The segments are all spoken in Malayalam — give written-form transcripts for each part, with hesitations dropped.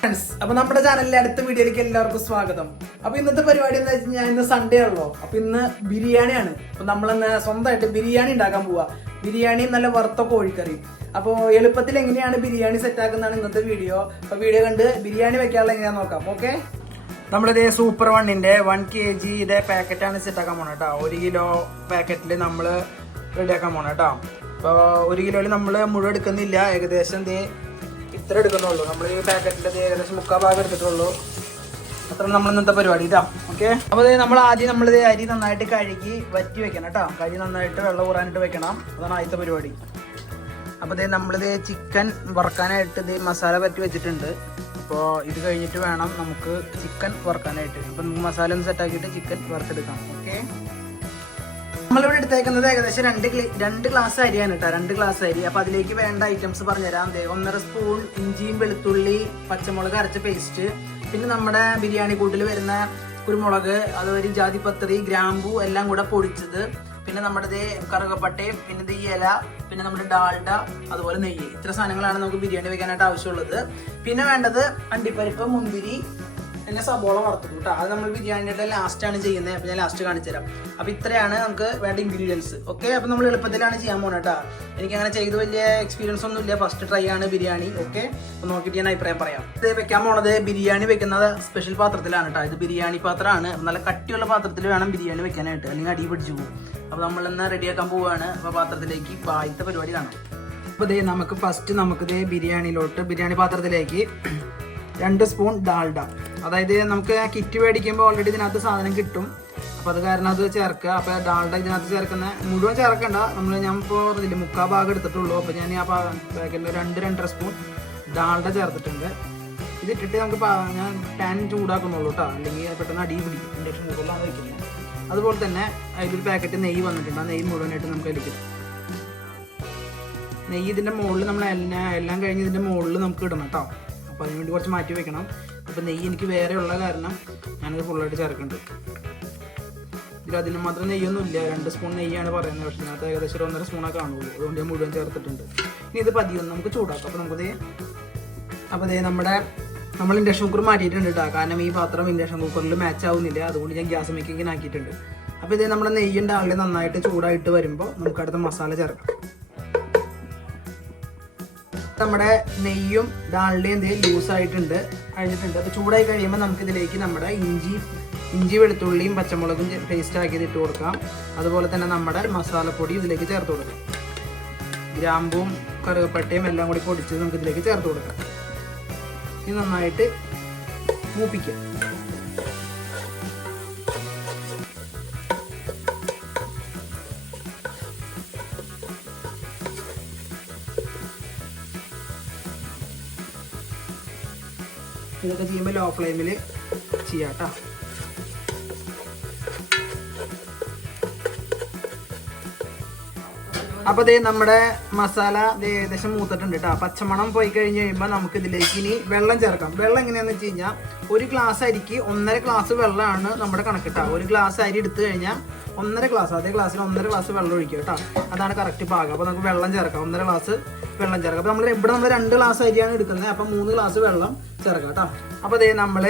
ഫ്രണ്ട്സ്, അപ്പൊ നമ്മുടെ ചാനലിലെ അടുത്ത വീഡിയോയിലേക്ക് എല്ലാവർക്കും സ്വാഗതം. അപ്പൊ ഇന്നത്തെ പരിപാടി എന്താ വെച്ചാൽ ഞാൻ ഇന്ന് സൺഡേ ആണല്ലോ, അപ്പൊ ഇന്ന് ബിരിയാണിയാണ്. അപ്പൊ നമ്മളിന്ന് സ്വന്തമായിട്ട് ബിരിയാണി ഉണ്ടാക്കാൻ പോവാ. ബിരിയാണി നല്ല വറുത്ത കോഴിക്കറി. അപ്പോൾ എളുപ്പത്തിൽ എങ്ങനെയാണ് ബിരിയാണി സെറ്റ് ആക്കുന്നതാണ് ഇന്നത്തെ വീഡിയോ. അപ്പൊ വീഡിയോ കണ്ട് ബിരിയാണി വെക്കാനുള്ള എങ്ങനെയാന്ന് നോക്കാം. ഓക്കെ, നമ്മളിത് സൂപ്പർ വണ്ണിന്റെ 1 kg ഇതേ പാക്കറ്റാണ് സെറ്റ് ആക്കാൻ പോണേ കേട്ടോ. 1 കിലോ പാക്കറ്റിൽ നമ്മൾ റെഡിയാക്കാൻ പോണേ കേട്ടോ. അപ്പോൾ 1 കിലോയിൽ നമ്മൾ മുഴുവൻ എടുക്കുന്നില്ല, ഏകദേശം ഇത്ര എടുക്കുന്നുള്ളൂ. നമ്മൾ ഈ പാക്കറ്റിൻ്റെ ഏകദേശം 3/4 ഭാഗം എടുത്തിട്ടുള്ളൂ. അത്ര നമ്മൾ ഇന്നത്തെ പരിപാടി ഇതാ. ഓക്കെ, അപ്പോൾ നമ്മൾ ആദ്യം നമ്മളിത് അരി നന്നായിട്ട് കഴുകി വറ്റി വെക്കണം കേട്ടോ. കരി നന്നായിട്ട് വെള്ളം ഊറാനായിട്ട് വെക്കണം. അതാണ് ആദ്യത്തെ പരിപാടി. അപ്പോൾ നമ്മളിത് ചിക്കൻ വറുക്കാനായിട്ട് മസാല പറ്റി വെച്ചിട്ടുണ്ട്. അപ്പോൾ ഇത് കഴിഞ്ഞിട്ട് വേണം നമുക്ക് ചിക്കൻ വറുക്കാനായിട്ട്. അപ്പം നമുക്ക് മസാല ഒന്ന് സെറ്റാക്കിയിട്ട് ചിക്കൻ വറുത്തെടുക്കാം. ഓക്കെ, നമ്മളിവിടെ എടുത്തേക്കുന്നത് ഏകദേശം 2 ഗ്ലാസ് അരിയാണ് കേട്ടോ. 2 ഗ്ലാസ് അരി. അപ്പോൾ അതിലേക്ക് വേണ്ട ഐറ്റംസ് പറഞ്ഞുതരാം. 1.5 സ്പൂൺ ഇഞ്ചിയും വെളുത്തുള്ളി പച്ചമുളക് അരച്ച പേസ്റ്റ്, പിന്നെ നമ്മുടെ ബിരിയാണി കൂട്ടിൽ വരുന്ന കുരുമുളക്, അതുപോലെ ജാതിപത്രി, ഗ്രാമ്പൂ എല്ലാം കൂടെ പൊടിച്ചത്, പിന്നെ നമ്മുടെ കറുകപ്പട്ടയും, പിന്നെ ഈ ഇല, പിന്നെ നമ്മുടെ ഡാൽഡ, അതുപോലെ നെയ്യ്. ഇത്ര സാധനങ്ങളാണ് നമുക്ക് ബിരിയാണി വെക്കാനായിട്ട് ആവശ്യമുള്ളത്. പിന്നെ വേണ്ടത് അണ്ടിപ്പരിപ്പ്, മുന്തിരി, പിന്നെ സബോള വറുത്തത് കേട്ടോ. അത് നമ്മൾ ബിരിയാണിയുടെ ലാസ്റ്റ് ആണ് ചെയ്യുന്നത്. അപ്പോൾ ഞാൻ ലാസ്റ്റ് കാണിച്ചു തരാം. അപ്പോൾ ഇത്രയാണ് നമുക്ക് വേണ്ട ഇൻഗ്രീഡിയൻസ്. ഓക്കെ, അപ്പോൾ നമ്മൾ എളുപ്പത്തിലാണ് ചെയ്യാൻ പോകുന്നത് കേട്ടോ. എനിക്ക് അങ്ങനെ ചെയ്ത് വലിയ എക്സ്പീരിയൻസ് ഒന്നും ഇല്ല, ഫസ്റ്റ് ട്രൈ ആണ് ബിരിയാണി. ഓക്കെ, അപ്പോൾ നോക്കിയിട്ട് ഞാൻ അഭിപ്രായം പറയാം. ഇത് വെക്കാൻ പോണത് ബിരിയാണി വെക്കുന്നത് സ്പെഷ്യൽ പാത്രത്തിലാണ് കേട്ടോ. ഇത് ബിരിയാണി പാത്രമാണ്. നല്ല കട്ടിയുള്ള പാത്രത്തിൽ വേണം ബിരിയാണി വെക്കാനായിട്ട്, അല്ലെങ്കിൽ അടി പിടിച്ചു പോകും. അപ്പോൾ നമ്മൾ ഇന്ന് റെഡിയാക്കാൻ പോവുകയാണ്. അപ്പോൾ പാത്രത്തിലേക്ക് ആദ്യത്തെ പരിപാടി കാണാം. അപ്പോൾ നമുക്ക് ഫസ്റ്റ് ബിരിയാണി പാത്രത്തിലേക്ക് 2 സ്പൂൺ ഡാൽഡ, അതായത് നമുക്ക് കിറ്റ് മേടിക്കുമ്പോൾ ഓൾറെഡി ഇതിനകത്ത് സാധനം കിട്ടും. അപ്പോൾ അത് കാരണം അത് ചേർക്കുക. അപ്പോൾ ഡാൽഡ ഇതിനകത്ത് ചേർക്കുന്ന മുഴുവൻ ചേർക്കണ്ട. ഞാൻ ഇപ്പോൾ 3/4 ഭാഗം എടുത്തിട്ടുള്ളൂ. അപ്പോൾ ഞാൻ ആ പാക്കറ്റിൽ 2-2.5 സ്പൂൺ ഡാൽഡ ചേർത്തിട്ടുണ്ട്. ഇതിട്ടിട്ട് നമുക്ക് ഞാൻ പാൻ ചൂടാക്കുന്നുള്ളൂ കേട്ടോ, അല്ലെങ്കിൽ പെട്ടെന്ന് അടി പിടിക്കും. ഇൻഡക്ഷൻ കുക്കറിലാണ് വയ്ക്കുന്നത്. അതുപോലെ തന്നെ അതിലൊരു പാക്കറ്റ് നെയ്യ് വന്നിട്ടുണ്ട്. ആ നെയ്യ് മുഴുവനായിട്ട് നമുക്ക് എടുക്കും. നെയ്യ് ഇതിൻ്റെ മുകളിൽ നമ്മൾ എല്ലാം കഴിഞ്ഞ് ഇതിൻ്റെ മുകളിൽ നമുക്ക് ഇടണം കേട്ടോ. അപ്പോൾ അതിന് വേണ്ടി കുറച്ച് മാറ്റി വെക്കണം. അപ്പോൾ നെയ്യ് എനിക്ക് വേറെ ഉള്ള കാരണം ഞാനത് ഫുള്ളായിട്ട് ചേർക്കുന്നുണ്ട്. ഇതിൽ അതിന് മാത്രം നെയ്യൊന്നും ഇല്ല, 2 സ്പൂൺ നെയ്യാണ് പറയുന്നത്. പക്ഷേ അതിനകത്ത് ഏകദേശം 1.5 സ്പൂണൊക്കെ കാണുള്ളൂ. അതുകൊണ്ട് ഞാൻ മുഴുവൻ ചേർത്തിട്ടുണ്ട്. ഇനി ഇത് പതിയൊന്ന് നമുക്ക് ചൂടാക്കാം. അപ്പോൾ നമ്മൾ ഇൻഡക്ഷൻ കുക്കർ മാറ്റിയിട്ടുണ്ട് കേട്ടോ. കാരണം ഈ പാത്രം ഇൻഡക്ഷൻ കുക്കറിൽ മാച്ച് ആവുന്നില്ല. അതുകൊണ്ട് ഞാൻ ഗ്യാസ് മേക്കിങ്ങിന് ആക്കിയിട്ടുണ്ട്. അപ്പോൾ നമ്മുടെ നെയ്യും ഡാൽഡ നന്നായിട്ട് ചൂടായിട്ട് വരുമ്പോൾ നമുക്ക് അടുത്ത മസാല ചേർക്കാം. നമ്മുടെ നെയ്യും ഡാൽഡയും ലൂസായിട്ടുണ്ട് കഴിഞ്ഞിട്ടുണ്ട്. അപ്പോൾ ചൂടായി കഴിയുമ്പോൾ നമുക്കിതിലേക്ക് നമ്മുടെ ഇഞ്ചി വെളുത്തുള്ളിയും പച്ചമുളകും പേസ്റ്റ് ആക്കിയത് ഇട്ട് കൊടുക്കാം. അതുപോലെ തന്നെ നമ്മുടെ മസാലപ്പൊടി ഇതിലേക്ക് ചേർത്ത് കൊടുക്കാം. ഗ്രാമ്പും കറുകപ്പട്ടയും എല്ലാം കൂടി പൊടിച്ചത് നമുക്ക് ഇതിലേക്ക് ചേർത്ത് കൊടുക്കാം. ഇത് നന്നായിട്ട് മൂപ്പിക്കാം. ഇതൊക്കെ ചെയ്യുമ്പോൾ ലോ ഫ്ലെയിമിൽ ചെയ്യാം കേട്ടോ. അപ്പോൾ നമ്മുടെ മസാല ഏകദേശം മൂത്തിട്ടുണ്ട് കേട്ടോ. പച്ചമണം പോയി കഴിഞ്ഞ് കഴിയുമ്പോൾ നമുക്ക് ഇതിലേക്ക് ഇനി വെള്ളം ചേർക്കാം. വെള്ളം എങ്ങനെയാണെന്ന് വെച്ച് കഴിഞ്ഞാൽ 1 ഗ്ലാസ് അരിക്ക് 1.5 ഗ്ലാസ് വെള്ളമാണ് നമ്മുടെ കണക്ക് കേട്ടോ. 1 ഗ്ലാസ് അരി എടുത്തു കഴിഞ്ഞാൽ 1.5 ഗ്ലാസ്, അതേ ഗ്ലാസ്സിൽ 1.5 ഗ്ലാസ് വെള്ളം ഒഴിക്കുക കേട്ടോ. അതാണ് കറക്റ്റ് പാകം. അപ്പോൾ നമുക്ക് വെള്ളം ചേർക്കാം, 1.5 ഗ്ലാസ് വെള്ളം ചേർക്കാം. അപ്പോൾ നമ്മൾ 2 ഗ്ലാസ് അരിയാണ് എടുക്കുന്നത്. അപ്പം 3 ഗ്ലാസ് വെള്ളം ചേർക്കാം കേട്ടോ. അപ്പോൾ നമ്മൾ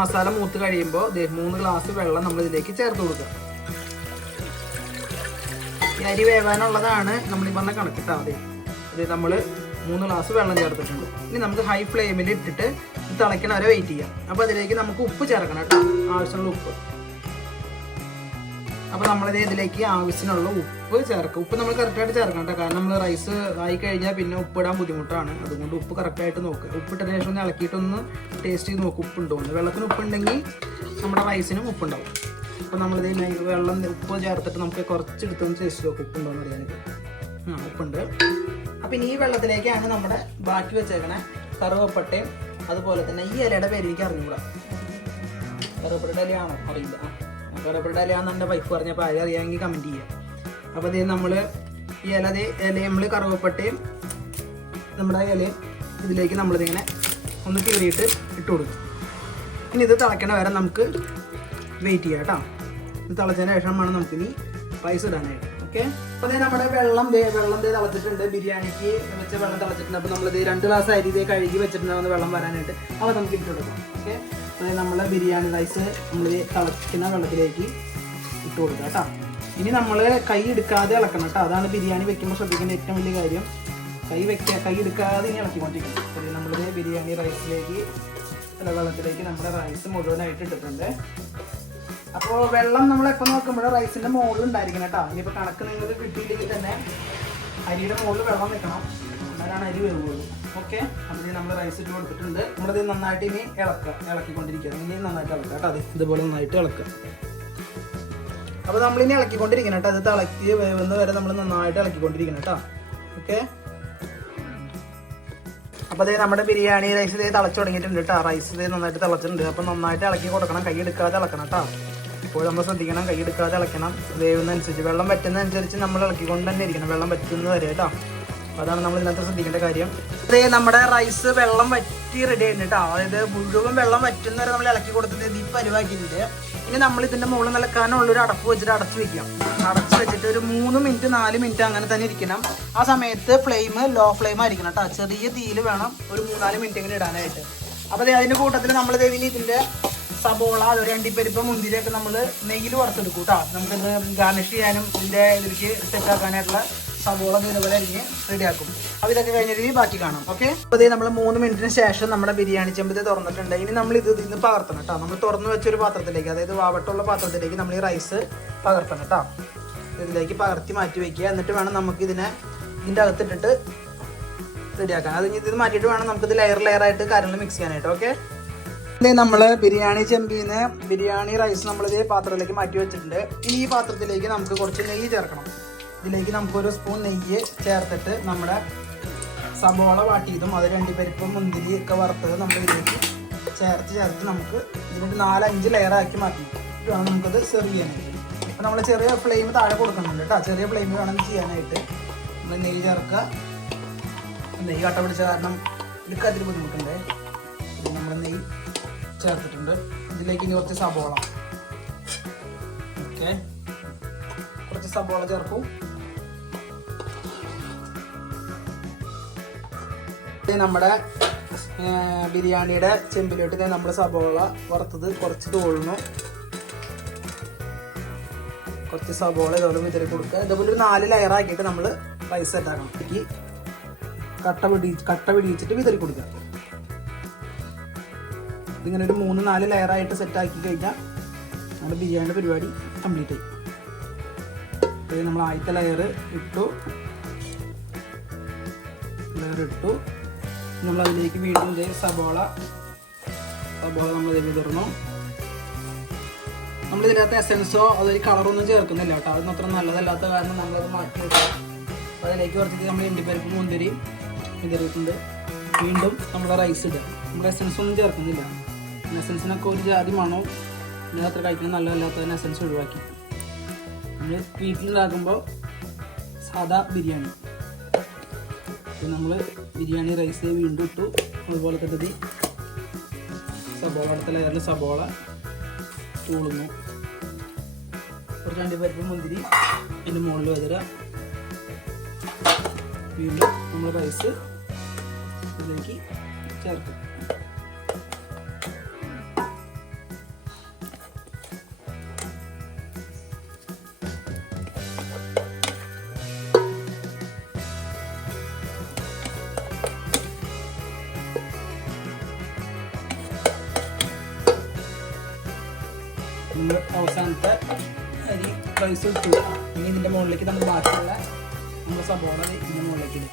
മസാല മൂത്ത് കഴിയുമ്പോൾ 3 ഗ്ലാസ് വെള്ളം നമ്മൾ ഇതിലേക്ക് ചേർത്ത് കൊടുക്കുക. ഈ അരി വേവാനുള്ളതാണ് നമ്മൾ ഈ പറഞ്ഞ കണക്ക് കേട്ടോ. നമ്മൾ 3 ഗ്ലാസ് വെള്ളം ചേർത്തിട്ടുണ്ട്. ഇനി നമുക്ക് ഹൈ ഫ്ലെയിമിൽ ഇട്ടിട്ട് തിളയ്ക്കണ വരെ വെയിറ്റ് ചെയ്യാം. അപ്പോൾ അതിലേക്ക് നമുക്ക് ഉപ്പ് ചേർക്കണം കേട്ടോ, ആവശ്യമുള്ള ഉപ്പ്. അപ്പോൾ ഇതിലേക്ക് ആവശ്യത്തിനുള്ള ഉപ്പ് ചേർക്കുക. ഉപ്പ് നമ്മൾ കറക്റ്റായിട്ട് ചേർക്കണം കേട്ടോ. കാരണം നമ്മൾ റൈസ് ആയി കഴിഞ്ഞാൽ പിന്നെ ഉപ്പിടാൻ ബുദ്ധിമുട്ടാണ്. അതുകൊണ്ട് ഉപ്പ് കറക്റ്റായിട്ട് നോക്കുക. ഉപ്പിട്ടതിന് ശേഷം ഒന്ന് ഇളക്കിയിട്ടൊന്ന് ടേസ്റ്റ് ചെയ്ത് നോക്കുക ഉപ്പുണ്ടോ എന്ന്. വെള്ളത്തിന് ഉപ്പുണ്ടെങ്കിൽ നമ്മുടെ റൈസിനും ഉപ്പുണ്ടാവും. അപ്പോൾ ഉപ്പ് ചേർത്തിട്ട് നമുക്ക് കുറച്ചെടുത്തൊന്ന് ടേസ്റ്റ് നോക്കുക ഉപ്പുണ്ടോ എന്ന് അറിയാനായിട്ട്. ഉപ്പുണ്ട്. അപ്പം ഇനി ഈ വെള്ളത്തിലേക്കാണ് നമ്മുടെ ബാക്കി വെച്ചേക്കണ കറുവപ്പട്ടയും അതുപോലെ തന്നെ ഈ ഇലയുടെ പേര് എനിക്ക് അറിഞ്ഞുകൂടാ. കറുവപ്പട്ടയുടെ ഇലയാണോ അറിയില്ല. കറുവപ്പട്ടയുടെ ഇലയാണെന്ന് എൻ്റെ വൈഫ് പറഞ്ഞപ്പോൾ അറിയാമെങ്കിൽ കമൻറ്റ് ചെയ്യുക. അപ്പോൾ നമ്മൾ ഈ ഇല നമ്മൾ കറുവപ്പട്ടയും നമ്മുടെ ഇലയും ഇതിലേക്ക് നമ്മളിതിങ്ങനെ ഒന്ന് കീറിയിട്ട് ഇട്ട് കൊടുക്കും. ഇനി ഇത് തിളയ്ക്കണ വരെ നമുക്ക് വെയിറ്റ് ചെയ്യാം കേട്ടോ. ഇത് തിളച്ചതിന് ശേഷം വേണം നമുക്കിനി റൈസ് ഇടാനായിട്ട്. ഓക്കെ. അപ്പോൾ നമ്മുടെ വെള്ളം തിളച്ചിട്ടുണ്ട്, ബിരിയാണിക്ക് വെച്ച വെള്ളം തിളച്ചിട്ടുണ്ട്. അപ്പോൾ നമ്മളിത് 2 ഗ്ലാസ് അരി ഇതേ കഴുകി വെച്ചിട്ടുണ്ടാകുന്ന വെള്ളം വരാനായിട്ട്. അപ്പോൾ നമുക്ക് ഇട്ട് കൊടുക്കാം. ഓക്കെ. അപ്പോൾ നമ്മൾ ബിരിയാണി റൈസ് നമ്മൾ തിളയ്ക്കുന്ന വെള്ളത്തിലേക്ക് ഇട്ട് കൊടുക്കുക കേട്ടോ. ഇനി നമ്മൾ കൈ എടുക്കാതെ ഇളക്കണം കേട്ടോ. അതാണ് ബിരിയാണി വെക്കുമ്പോൾ ശ്രദ്ധിക്കേണ്ട ഏറ്റവും വലിയ കാര്യം. കൈ എടുക്കാതെ ഇനി ഇളക്കിക്കൊണ്ടിരിക്കണം. അപ്പോൾ നമ്മളിത് ബിരിയാണി റൈസിലേക്ക് വെള്ളത്തിലേക്ക് നമ്മുടെ റൈസ് മുഴുവനായിട്ട് ഇട്ടിട്ടുണ്ട്. അപ്പോൾ വെള്ളം നമ്മളെപ്പോൾ നോക്കുമ്പോൾ റൈസിൻ്റെ മുകളിൽ ഉണ്ടായിരിക്കണം കേട്ടോ. ഇനിയിപ്പോൾ കണക്ക് നിങ്ങൾക്ക് കിട്ടിയില്ലെങ്കിൽ തന്നെ അരിയുടെ മുകളിൽ വെള്ളം വെക്കണം, എന്നാലാണ് അരി വേവുള്ളൂ. ഓക്കെ. അപ്പോൾ നമ്മൾ റൈസ് ഇട്ട് കൊടുത്തിട്ടുണ്ട്. നമ്മളത് നന്നായിട്ട് ഇനി ഇളക്കിക്കൊണ്ടിരിക്കുക. ഇനി നന്നായിട്ട് ഇളക്കുക കേട്ടോ. അത് ഇതുപോലെ നന്നായിട്ട് ഇളക്കുക. അപ്പോൾ നമ്മളിനി ഇളക്കിക്കൊണ്ടിരിക്കണം കേട്ടോ. അത് തിളക്കി വേവുന്ന വരെ നമ്മൾ നന്നായിട്ട് ഇളക്കിക്കൊണ്ടിരിക്കണം കേട്ടോ. ഓക്കെ. അപ്പോൾ അതേ നമ്മുടെ ബിരിയാണി റൈസ് തിളച്ച് തുടങ്ങിയിട്ടുണ്ട് കേട്ടോ. റൈസ് നന്നായിട്ട് തിളച്ചിട്ടുണ്ട്. അപ്പോൾ നന്നായിട്ട് ഇളക്കി കൊടുക്കണം, കൈ എടുക്കാതെ ഇളക്കണം കേട്ടോ. ഇപ്പോൾ നമ്മൾ ശ്രദ്ധിക്കണം, കൈ എടുക്കാതെ ഇളക്കണം. വേവുന്നതനുസരിച്ച് വെള്ളം പറ്റുന്നതനുസരിച്ച് നമ്മൾ ഇളക്കിക്കൊണ്ട് തന്നെ ഇരിക്കണം, വെള്ളം പറ്റുന്നത് വരെ കേട്ടോ. അപ്പോൾ അതാണ് നമ്മൾ ഇതിനകത്ത് ശ്രദ്ധിക്കേണ്ട കാര്യം. അതേ നമ്മുടെ റൈസ് വെള്ളം വറ്റി റെഡി ആയിട്ടുണ്ട് കേട്ടോ. അതായത് മുഴുവൻ വെള്ളം വറ്റുന്നവരെ നമ്മൾ ഇളക്കി കൊടുത്തിട്ട് ഈ പരിവാക്കിയിട്ടുണ്ട്. ഇനി നമ്മൾ ഇതിൻ്റെ മുകളിൽ നിലക്കാനുള്ളൊരു അടപ്പ് വെച്ചിട്ട് അടച്ച് വെക്കാം. അടച്ച് വെച്ചിട്ട് ഒരു 3 മിനിറ്റ് 4 മിനിറ്റ് അങ്ങനെ തന്നെ ഇരിക്കണം. ആ സമയത്ത് ഫ്ലെയിം ലോ ഫ്ലെയിം ആയിരിക്കണം കേട്ടോ. ചെറിയ തീയിൽ വേണം ഒരു 3-4 മിനിറ്റ് ഇങ്ങനെ ഇടാനായിട്ട്. അപ്പോൾ അതിൻ്റെ കൂട്ടത്തിൽ നമ്മൾ ഇതിൻ്റെ സബോള, ഒരു അണ്ടിപ്പരിപ്പ്, മുന്തിരിയൊക്കെ നമ്മൾ നെയ്യിൽ വറുത്തെടുക്കും കേട്ടോ. നമുക്കിത് ഗാർണിഷ് ചെയ്യാനും ഇതിൻ്റെ ഇതിലേക്ക് സെറ്റാക്കാനായിട്ടുള്ള സബോള ഇതുപോലെ അരിഞ്ഞ് റെഡിയാക്കും. അപ്പോൾ ഇതൊക്കെ കഴിഞ്ഞിട്ട് ബാക്കി കാണാം. ഓക്കെ. അപ്പോൾ നമ്മൾ 3 മിനിറ്റിന് ശേഷം നമ്മുടെ ബിരിയാണി ചെമ്പ് തുറന്നിട്ടുണ്ട്. ഇനി നമ്മൾ ഇതിന്ന് പകർത്തണം കേട്ടോ. നമ്മൾ തുറന്ന് വെച്ചൊരു പാത്രത്തിലേക്ക്, അതായത് വാവട്ടുള്ള പാത്രത്തിലേക്ക് നമ്മൾ ഈ റൈസ് പകർത്തണം കേട്ടോ. ഇതിലേക്ക് പകർത്തി മാറ്റി വയ്ക്കുക. എന്നിട്ട് വേണം നമുക്ക് ഇതിൻ്റെ അകത്തിട്ടിട്ട് റെഡിയാക്കാൻ. അത് ഇത് മാറ്റിയിട്ട് വേണം നമുക്കിത് ലെയറായിട്ട് കാര്യങ്ങൾ മിക്സ് ചെയ്യാനായിട്ട്. ഓക്കെ. നമ്മൾ ബിരിയാണി ചെമ്പിന്ന് ബിരിയാണി റൈസ് നമ്മളിത് പാത്രത്തിലേക്ക് മാറ്റി വെച്ചിട്ടുണ്ട്. ഇനി ഈ പാത്രത്തിലേക്ക് നമുക്ക് കുറച്ച് നെയ്യ് ചേർക്കണം. ഇതിലേക്ക് നമുക്കൊരു സ്പൂൺ നെയ്യ് ചേർത്തിട്ട് നമ്മുടെ സബോള വാട്ടിയതും അത് അണ്ടിപ്പരിപ്പും മുന്തിരി ഒക്കെ വറുത്തത് നമ്മൾ ഇതിലേക്ക് ചേർത്ത് നമുക്ക് ഇതിനൊരു 4-5 ലെയറാക്കി മാറ്റി വേണം നമുക്കത് സെർവ് ചെയ്യാനായിട്ട്. അപ്പോൾ നമ്മൾ ചെറിയ ഫ്ലെയിം താഴെ കൊടുക്കുന്നുണ്ട് കേട്ടോ. ചെറിയ ഫ്ലെയിം വേണം ചെയ്യാനായിട്ട്. നമ്മൾ നെയ്യ് ചേർക്കുക. നെയ്യ് കട്ട പിടിച്ച കാരണം ഇതിലേക്ക് അതിൽ ബുദ്ധിമുട്ടുണ്ട്. നമ്മൾ നെയ്യ് ചേർത്തിട്ടുണ്ട്. ഇതിലേക്ക് ഇനി കുറച്ച് സബോള, ഓക്കെ, കുറച്ച് സബോള ചേർക്കും. നമ്മുടെ ബിരിയാണിയുടെ ചെമ്പിലോട്ട് നമ്മൾ സബോള വറുത്തത് കുറച്ച് തോളുന്നു. കുറച്ച് സബോള ഇതോടെ വിതറി കൊടുക്കുക. ഇതുപോലെ ഒരു 4 ലെയറാക്കിയിട്ട് നമ്മൾ റൈസ് സെറ്റാക്കണം. കട്ട പിടിച്ചിട്ട് വിതറി കൊടുക്കുക. ഇതിങ്ങനെ ഒരു 3-4 ലെയറായിട്ട് സെറ്റാക്കി കഴിഞ്ഞാൽ നമ്മുടെ ബിരിയാണിയുടെ പരിപാടി കംപ്ലീറ്റ് ആയി. അപ്പോൾ നമ്മൾ ആദ്യത്തെ ലെയർ ഇട്ടു. നമ്മളതിലേക്ക് വീണ്ടും സബോള നമ്മളിതിൽ തുറന്നു. നമ്മളിതിനകത്ത് എസൻസോ അതൊരു കളറൊന്നും ചേർക്കുന്നില്ല കേട്ടോ. അതൊന്നും അത്ര നല്ലതല്ലാത്ത കാരണം നമ്മളത് മാറ്റി വെക്കുക. അപ്പോൾ അതിലേക്ക് കുറച്ചിട്ട് നമ്മൾ അണ്ടിപ്പരിപ്പ് മുന്തിരി വിതറിയിട്ടുണ്ട്. വീണ്ടും നമ്മൾ റൈസ് ഇടുക. നമ്മൾ എസൻസ് ഒന്നും ചേർക്കുന്നില്ല. എസൻസിനൊക്കെ ഒരു ജാതി മണവും ഇതിനകത്ത് കഴിക്കുന്നത് നല്ലതല്ലാത്തതിന് എസൻസ് ഒഴിവാക്കി. നമ്മൾ വീട്ടിലുണ്ടാക്കുമ്പോൾ സാധാ ബിരിയാണി. നമ്മൾ ബിരിയാണി റൈസ് വീണ്ടും ഇട്ടു. അതുപോലെ തന്നെ സബോള, അടുത്ത ലെയറിൽ സബോള തൂളുന്നു. കുറച്ച് അണ്ടിപ്പരിപ്പ് മുന്തിരി അതിൻ്റെ മുകളിൽ വതര. വീണ്ടും നമ്മൾ റൈസ് ഇതിലേക്ക് ചേർക്കും. അവസാനത്തെ അരി റൈസ് ഇട്ടു. ഇനി ഇതിൻ്റെ മുകളിലേക്ക് നമ്മൾ ബാക്കിയുള്ള നമ്മൾ സബോള ഇതിൻ്റെ മുകളിലേക്ക് ഇടും.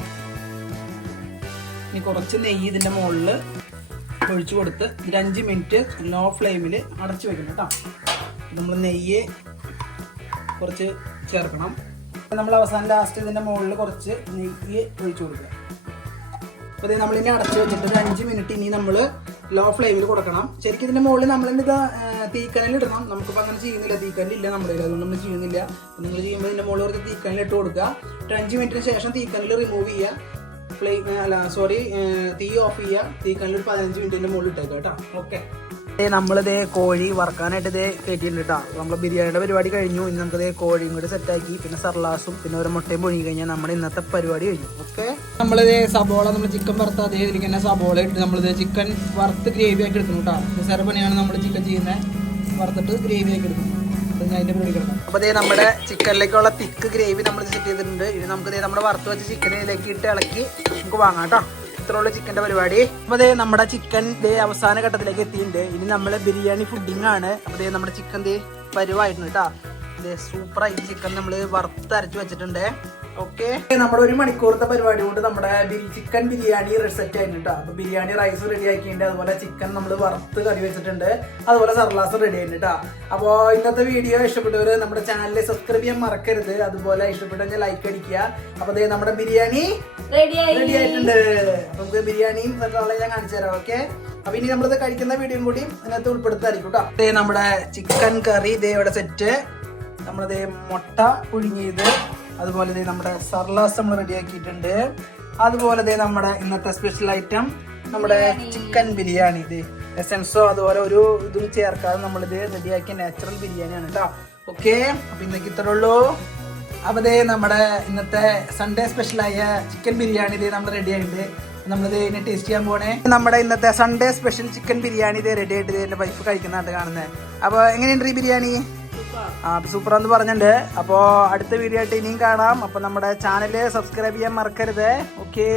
ഇനി കുറച്ച് നെയ്യ് ഇതിൻ്റെ മുകളിൽ ഒഴിച്ചു കൊടുത്ത് ഒരു 5 മിനിറ്റ് ലോ ഫ്ലെയിമിൽ അടച്ചു വെക്കണം കേട്ടോ. നമ്മൾ നെയ്യ് കുറച്ച് ചേർക്കണം. നമ്മൾ അവസാനം ലാസ്റ്റ് ഇതിൻ്റെ മുകളിൽ കുറച്ച് നെയ്യ് ഒഴിച്ചു കൊടുക്കുക. അപ്പോൾ ഇത് നമ്മളിനി അടച്ചു വെച്ചിട്ട് ഒരു 5 മിനിറ്റ് ഇനി നമ്മൾ ലോ ഫ്ലെയിമിൽ കൊടുക്കണം. ശരിക്കും ഇതിൻ്റെ മുകളിൽ നമ്മളിത് തീക്കനലിടണം. നമുക്കിപ്പോൾ അങ്ങനെ ചെയ്യുന്നില്ല, തീക്കനലില്ല നമ്മുടെ കയ്യിൽ, അതുകൊണ്ട് നമ്മൾ ചെയ്യുന്നില്ല. നിങ്ങൾ ചെയ്യുമ്പോൾ ഇതിൻ്റെ മുകളിൽ കുറച്ച് തീക്കനലിട്ട് കൊടുക്കുക. ഒരു 5 മിനിറ്റിന് ശേഷം തീക്കനൽ റിമൂവ് ചെയ്യുക. തീ ഓഫ് ചെയ്യുക. തീക്കനൽ ഒരു 15 മിനിറ്റിൻ്റെ മുകളിൽ ഇട്ടേക്കുക കേട്ടോ. ഓക്കെ. നമ്മളിതേ കോഴി വറക്കാനായിട്ട് ഇതേ കയറ്റിയിട്ടുണ്ട് കേട്ടോ. നമ്മള് ബിരിയാണിയുടെ പരിപാടി കഴിഞ്ഞു. ഇന്ന് നമുക്ക് ഇതേ കോഴിയും കൂടി സെറ്റാക്കി പിന്നെ സർലാസും പിന്നെ ഒരു മുട്ടയും പൊഴുകി കഴിഞ്ഞാൽ നമ്മുടെ ഇന്നത്തെ പരിപാടി കഴിഞ്ഞു. ഓക്കെ, നമ്മളിതേ സബോള നമ്മൾ ചിക്കൻ വറുത്ത അതേ ഇതിലേക്ക് തന്നെ സബോള ഇട്ട് നമ്മളിത് ചിക്കൻ വറുത്ത് ഗ്രേവി ആക്കി എടുക്കുന്നു കേട്ടോ. നിസ്സാര പണിയാണ് നമ്മൾ ചിക്കൻ ചെയ്യുന്നത്, വറുത്തിട്ട് ഗ്രേവി ആക്കി എടുക്കുന്നു. ഞാൻ അതിന്റെ പരിപാടി കിടക്കാം. അപ്പോൾ ഇതേ നമ്മുടെ ചിക്കനിലേക്കുള്ള തിക്ക് ഗ്രേവി നമ്മൾ സെറ്റ് ചെയ്തിട്ടുണ്ട്. ഇനി നമുക്ക് ഇതേ നമ്മുടെ വറുത്ത് വെച്ച ചിക്കനിലേക്ക് ഇട്ട് ഇളക്കി നമുക്ക് വാങ്ങാം കേട്ടോ. ഇത്രയുള്ള ചിക്കൻ്റെ പരിപാടി. അപ്പോൾ അതേ നമ്മുടെ ചിക്കൻ ദേ അവസാന ഘട്ടത്തിലേക്ക് എത്തിയിട്ടുണ്ട്. ഇനി നമ്മൾ ബിരിയാണി ഫുഡിങ് ആണ്. അപ്പോൾ ദേ നമ്മുടെ ചിക്കൻ ദേ പരുവായിട്ടുണ്ട് കേട്ടോ. ദേ സൂപ്പറായിട്ട് ചിക്കൻ നമ്മൾ വറുത്തരച്ച് വെച്ചിട്ടുണ്ട്. ഓക്കെ, നമ്മുടെ 1 മണിക്കൂറത്തെ പരിപാടി കൊണ്ട് നമ്മുടെ ചിക്കൻ ബിരിയാണി സെറ്റ് ആയിട്ടുണ്ട്. അപ്പൊ ബിരിയാണി റൈസ് റെഡി ആക്കിയിട്ടുണ്ട്, അതുപോലെ ചിക്കൻ നമ്മൾ വറുത്ത് കറി വെച്ചിട്ടുണ്ട്, അതുപോലെ സർലാസ് റെഡി ആയിട്ടുണ്ട്. അപ്പോൾ ഇന്നത്തെ വീഡിയോ ഇഷ്ടപ്പെട്ടവർ നമ്മുടെ ചാനലിൽ സബ്സ്ക്രൈബ് ചെയ്യാൻ മറക്കരുത്. അതുപോലെ ഇഷ്ടപ്പെട്ടെങ്കിൽ ലൈക്ക് അടിക്കുക. അപ്പൊ അതേ നമ്മുടെ ബിരിയാണി റെഡി ആയിട്ടുണ്ട്. നമുക്ക് ബിരിയാണിയും ഞാൻ കാണിച്ചു തരാം. ഓക്കെ, അപ്പൊ ഇനി നമ്മളിത് കഴിക്കുന്ന വീഡിയോയും കൂടി ഇതിനകത്ത് ഉൾപ്പെടുത്തായിരിക്കും കേട്ടോ. അതേ നമ്മുടെ ചിക്കൻ കറി ഇതേ ഇവിടെ സെറ്റ്, നമ്മളിതേ മുട്ട പുഴുങ്ങിയത്, അതുപോലെ നമ്മുടെ സർലാസ് നമ്മൾ റെഡിയാക്കിയിട്ടുണ്ട്. അതുപോലെ നമ്മുടെ ഇന്നത്തെ സ്പെഷ്യൽ ഐറ്റം നമ്മുടെ ചിക്കൻ ബിരിയാണി. ഇത് എസൻസോ അതുപോലെ ഒരു ഇതും ചേർക്കാതെ നമ്മളിത് റെഡിയാക്കിയ നാച്ചുറൽ ബിരിയാണിയാണ് കേട്ടോ. ഓക്കെ, അപ്പൊ ഇന്നേക്ക് ഇത്രേ ഉള്ളൂ. അപ്പൊ നമ്മുടെ ഇന്നത്തെ സൺഡേ സ്പെഷ്യലായ ചിക്കൻ ബിരിയാണി ഇത് നമ്മൾ റെഡി ആയിട്ട് നമ്മളിത് ഇതിനെ ടേസ്റ്റ് ചെയ്യാൻ പോണേ. നമ്മുടെ ഇന്നത്തെ സൺഡേ സ്പെഷ്യൽ ചിക്കൻ ബിരിയാണി ഇത് റെഡി ആയിട്ട് എന്റെ വൈഫ് കഴിക്കുന്നതായിട്ട് കാണുന്നത്. അപ്പൊ എങ്ങനെയുണ്ട് ഈ ബിരിയാണി? സൂപ്പറാന്ന് പറഞ്ഞിട്ടുണ്ട്. അപ്പോൾ അടുത്ത വീഡിയോ ആയിട്ട് ഇനിയും കാണാം. അപ്പോൾ നമ്മുടെ ചാനൽ സബ്സ്ക്രൈബ് ചെയ്യാൻ മറക്കരുത്. ഓക്കെ.